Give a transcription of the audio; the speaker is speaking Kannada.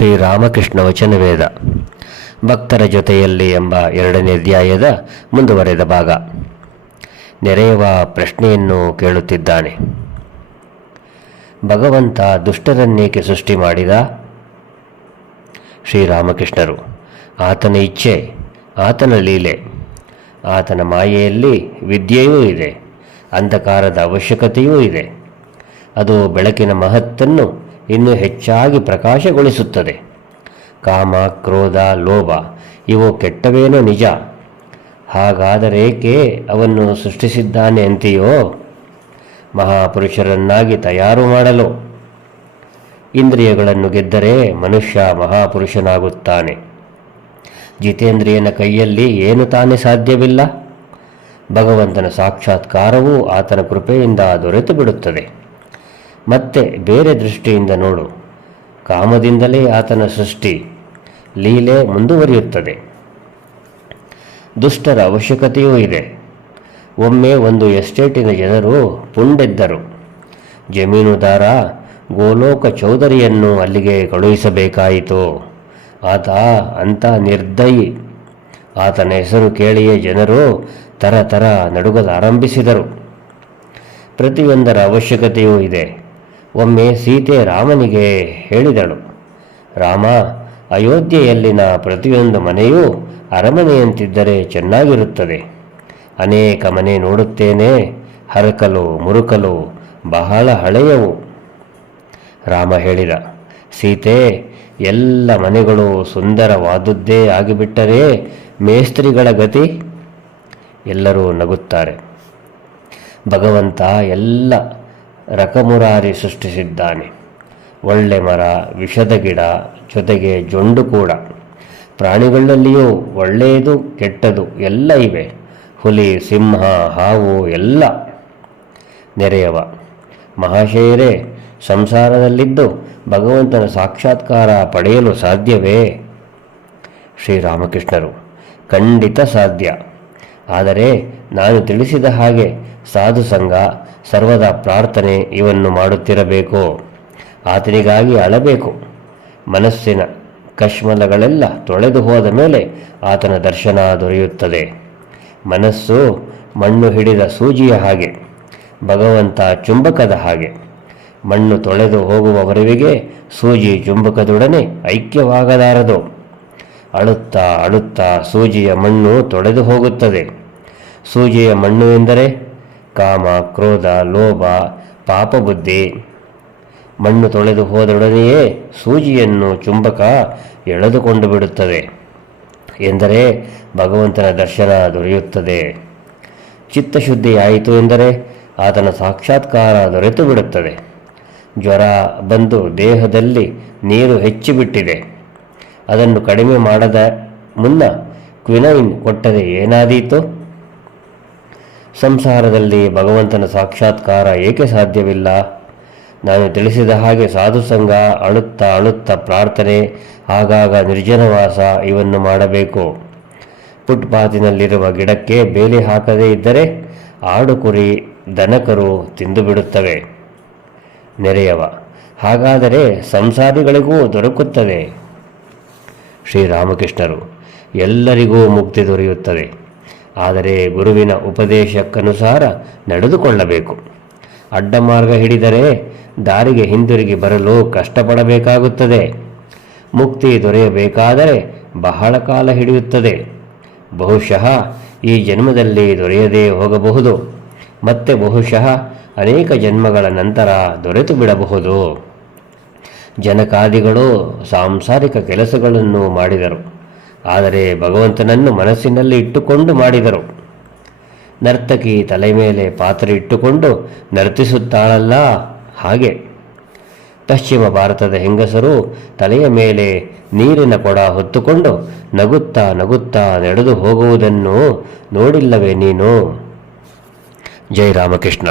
ಶ್ರೀರಾಮಕೃಷ್ಣ ವಚನವೇದ ಭಕ್ತರ ಜೊತೆಯಲ್ಲಿ ಎಂಬ 2ನೇ ಅಧ್ಯಾಯದ ಮುಂದುವರೆದ ಭಾಗ. ನೆರೆಯುವ ಪ್ರಶ್ನೆಯನ್ನು ಕೇಳುತ್ತಿದ್ದಾನೆ. ಭಗವಂತ ದುಷ್ಟರನ್ನೇಕೆ ಸೃಷ್ಟಿ ಮಾಡಿದ? ಶ್ರೀರಾಮಕೃಷ್ಣರು: ಆತನ ಇಚ್ಛೆ, ಆತನ ಲೀಲೆ. ಆತನ ಮಾಯೆಯಲ್ಲಿ ವಿದ್ಯೆಯೂ ಇದೆ, ಅಂಧಕಾರದ ಅವಶ್ಯಕತೆಯೂ ಇದೆ. ಅದು ಬೆಳಕಿನ ಮಹತ್ತನ್ನು ಇನ್ನೂ ಹೆಚ್ಚಾಗಿ ಪ್ರಕಾಶಗೊಳಿಸುತ್ತದೆ. ಕಾಮ, ಕ್ರೋಧ, ಲೋಭ ಇವು ಕೆಟ್ಟವೇನೋ ನಿಜ. ಹಾಗಾದರೇಕೆ ಅವನ್ನು ಸೃಷ್ಟಿಸಿದ್ದಾನೆ ಅಂತೆಯೋ? ಮಹಾಪುರುಷರನ್ನಾಗಿ ತಯಾರು ಮಾಡಲು. ಇಂದ್ರಿಯಗಳನ್ನು ಗೆದ್ದರೆ ಮನುಷ್ಯ ಮಹಾಪುರುಷನಾಗುತ್ತಾನೆ. ಜಿತೇಂದ್ರಿಯನ ಕೈಯಲ್ಲಿ ಏನು ತಾನೇ ಸಾಧ್ಯವಿಲ್ಲ. ಭಗವಂತನ ಸಾಕ್ಷಾತ್ಕಾರವೂ ಆತನ ಕೃಪೆಯಿಂದ ದೊರೆತು ಬಿಡುತ್ತದೆ. ಮತ್ತೆ ಬೇರೆ ದೃಷ್ಟಿಯಿಂದ ನೋಡು. ಕಾಮದಿಂದಲೇ ಆತನ ಸೃಷ್ಟಿ ಲೀಲೆ ಮುಂದುವರಿಯುತ್ತದೆ. ದುಷ್ಟರ ಅವಶ್ಯಕತೆಯೂ ಇದೆ. ಒಮ್ಮೆ ಒಂದು ಎಸ್ಟೇಟಿನ ಜನರು ಪುಂಡೆದ್ದರು. ಜಮೀನುದಾರ ಗೋಲೋಕ ಚೌಧರಿಯನ್ನು ಅಲ್ಲಿಗೆ ಕಳುಹಿಸಬೇಕಾಯಿತು. ಆತ ಅಂಥ ನಿರ್ದಯಿ. ಆತನ ಹೆಸರು ಕೇಳಿಯೇ ಜನರು ತರ ನಡುಗಲಾರಂಭಿಸಿದರು. ಪ್ರತಿಯೊಂದರ ಅವಶ್ಯಕತೆಯೂ ಇದೆ. ಒಮ್ಮೆ ಸೀತೆ ರಾಮನಿಗೆ ಹೇಳಿದಳು, ರಾಮ, ಅಯೋಧ್ಯೆಯಲ್ಲಿನ ಪ್ರತಿಯೊಂದು ಮನೆಯೂ ಅರಮನೆಯಂತಿದ್ದರೆ ಚೆನ್ನಾಗಿರುತ್ತದೆ. ಅನೇಕ ಮನೆ ನೋಡುತ್ತೇನೆ, ಹರಕಲು ಮುರುಕಲು ಬಹಳ ಹಳೆಯವು. ರಾಮ ಹೇಳಿದ, ಸೀತೆ, ಎಲ್ಲ ಮನೆಗಳು ಸುಂದರವಾದುದ್ದೇ ಆಗಿಬಿಟ್ಟರೆ ಮೇಸ್ತ್ರಿಗಳ ಗತಿ? ಎಲ್ಲರೂ ನಗುತ್ತಾರೆ. ಭಗವಂತ ಎಲ್ಲ ರಕಮುರಾರಿ ಸೃಷ್ಟಿಸಿದ್ದಾನೆ. ಒಳ್ಳೆ ಮರ, ವಿಷದ ಗಿಡ, ಜೊತೆಗೆ ಜೊಂಡು ಕೂಡ. ಪ್ರಾಣಿಗಳಲ್ಲಿಯೂ ಒಳ್ಳೆಯದು ಕೆಟ್ಟದು ಎಲ್ಲ ಇವೆ. ಹುಲಿ, ಸಿಂಹ, ಹಾವು ಎಲ್ಲ. ನೆರೆಯವ: ಮಹಾಶಯರೇ, ಸಂಸಾರದಲ್ಲಿದ್ದು ಭಗವಂತನ ಸಾಕ್ಷಾತ್ಕಾರ ಪಡೆಯಲು ಸಾಧ್ಯವೇ? ಶ್ರೀರಾಮಕೃಷ್ಣರು: ಖಂಡಿತ ಸಾಧ್ಯ. ಆದರೆ ನಾನು ತಿಳಿಸಿದ ಹಾಗೆ ಸಾಧು ಸಂಘ, ಸರ್ವದಾ ಪ್ರಾರ್ಥನೆ ಇವನ್ನು ಮಾಡುತ್ತಿರಬೇಕು. ಆತನಿಗಾಗಿ ಅಳಬೇಕು. ಮನಸ್ಸಿನ ಕಶ್ಮಲಗಳೆಲ್ಲ ತೊಳೆದು ಹೋದ ಮೇಲೆ ಆತನ ದರ್ಶನ ದೊರೆಯುತ್ತದೆ. ಮನಸ್ಸು ಮಣ್ಣು ಹಿಡಿದ ಸೂಜಿಯ ಹಾಗೆ, ಭಗವಂತ ಚುಂಬಕದ ಹಾಗೆ. ಮಣ್ಣು ತೊಳೆದು ಹೋಗುವವರೆಗೆ ಸೂಜಿ ಚುಂಬಕದೊಡನೆ ಐಕ್ಯವಾಗಲಾರದು. ಅಳುತ್ತಾ ಅಳುತ್ತಾ ಸೂಜಿಯ ಮಣ್ಣು ತೊಳೆದು ಹೋಗುತ್ತದೆ. ಸೂಜಿಯ ಮಣ್ಣು ಎಂದರೆ ಕಾಮ, ಕ್ರೋಧ, ಲೋಭ, ಪಾಪಬುದ್ಧಿ. ಮಣ್ಣು ತೊಳೆದು ಹೋದೊಡನೆಯೇ ಸೂಜಿಯನ್ನು ಚುಂಬಕ ಎಳೆದುಕೊಂಡು ಬಿಡುತ್ತದೆ. ಎಂದರೆ ಭಗವಂತನ ದರ್ಶನ ದೊರೆಯುತ್ತದೆ. ಚಿತ್ತಶುದ್ಧಿಯಾಯಿತು ಎಂದರೆ ಆತನ ಸಾಕ್ಷಾತ್ಕಾರ ದೊರೆತು ಬಿಡುತ್ತದೆ. ಜ್ವರ ಬಂದು ದೇಹದಲ್ಲಿ ನೀರು ಹೆಚ್ಚಿಬಿಟ್ಟಿದೆ. ಅದನ್ನು ಕಡಿಮೆ ಮಾಡದ ಮುನ್ನ ಕ್ವಿನೈನ್ ಕೊಟ್ಟರೆ ಏನಾದೀತು? ಸಂಸಾರದಲ್ಲಿ ಭಗವಂತನ ಸಾಕ್ಷಾತ್ಕಾರ ಏಕೆ ಸಾಧ್ಯವಿಲ್ಲ? ನಾನು ತಿಳಿಸಿದ ಹಾಗೆ ಸಾಧು ಸಂಘ, ಅಳುತ್ತಾ ಪ್ರಾರ್ಥನೆ, ಆಗಾಗ ನಿರ್ಜನವಾಸ ಇವನ್ನು ಮಾಡಬೇಕು. ಫುಟ್ಪಾತಿನಲ್ಲಿರುವ ಗಿಡಕ್ಕೆ ಬೇಲಿ ಹಾಕದೇ ಇದ್ದರೆ ಆಡು, ಕುರಿ, ದನಕರು ತಿಂದು ಬಿಡುತ್ತವೆ. ನೆರೆಯವ: ಹಾಗಾದರೆ ಸಂಸಾರಿಗಳಿಗೂ ದೊರಕುತ್ತದೆ. ಶ್ರೀರಾಮಕೃಷ್ಣರು: ಎಲ್ಲರಿಗೂ ಮುಕ್ತಿ ದೊರೆಯುತ್ತದೆ. ಆದರೆ ಗುರುವಿನ ಉಪದೇಶಕ್ಕನುಸಾರ ನಡೆದುಕೊಳ್ಳಬೇಕು. ಅಡ್ಡಮಾರ್ಗ ಹಿಡಿದರೆ ದಾರಿಗೆ ಹಿಂದಿರುಗಿ ಬರಲು ಕಷ್ಟಪಡಬೇಕಾಗುತ್ತದೆ. ಮುಕ್ತಿ ದೊರೆಯಬೇಕಾದರೆ ಬಹಳ ಕಾಲ ಹಿಡಿಯುತ್ತದೆ. ಬಹುಶಃ ಈ ಜನ್ಮದಲ್ಲಿ ದೊರೆಯದೇ ಹೋಗಬಹುದು. ಮತ್ತೆ ಬಹುಶಃ ಅನೇಕ ಜನ್ಮಗಳ ನಂತರ ದೊರೆತು ಬಿಡಬಹುದು. ಜನಕಾದಿಗಳು ಸಾಂಸಾರಿಕ ಕೆಲಸಗಳನ್ನು ಮಾಡಿದರು, ಆದರೆ ಭಗವಂತನನ್ನು ಮನಸ್ಸಿನಲ್ಲಿ ಇಟ್ಟುಕೊಂಡು ಮಾಡಿದರು. ನರ್ತಕಿ ತಲೆ ಮೇಲೆ ಪಾತ್ರೆ ಇಟ್ಟುಕೊಂಡು ನರ್ತಿಸುತ್ತಾಳಲ್ಲ, ಹಾಗೆ. ಪಶ್ಚಿಮ ಭಾರತದ ಹೆಂಗಸರು ತಲೆಯ ಮೇಲೆ ನೀರಿನ ಕೊಡ ಹೊತ್ತುಕೊಂಡು ನಗುತ್ತಾ ನಡೆದು ಹೋಗುವುದನ್ನು ನೋಡಿಲ್ಲವೇ ನೀನು? ಜೈ ರಾಮಕೃಷ್ಣ.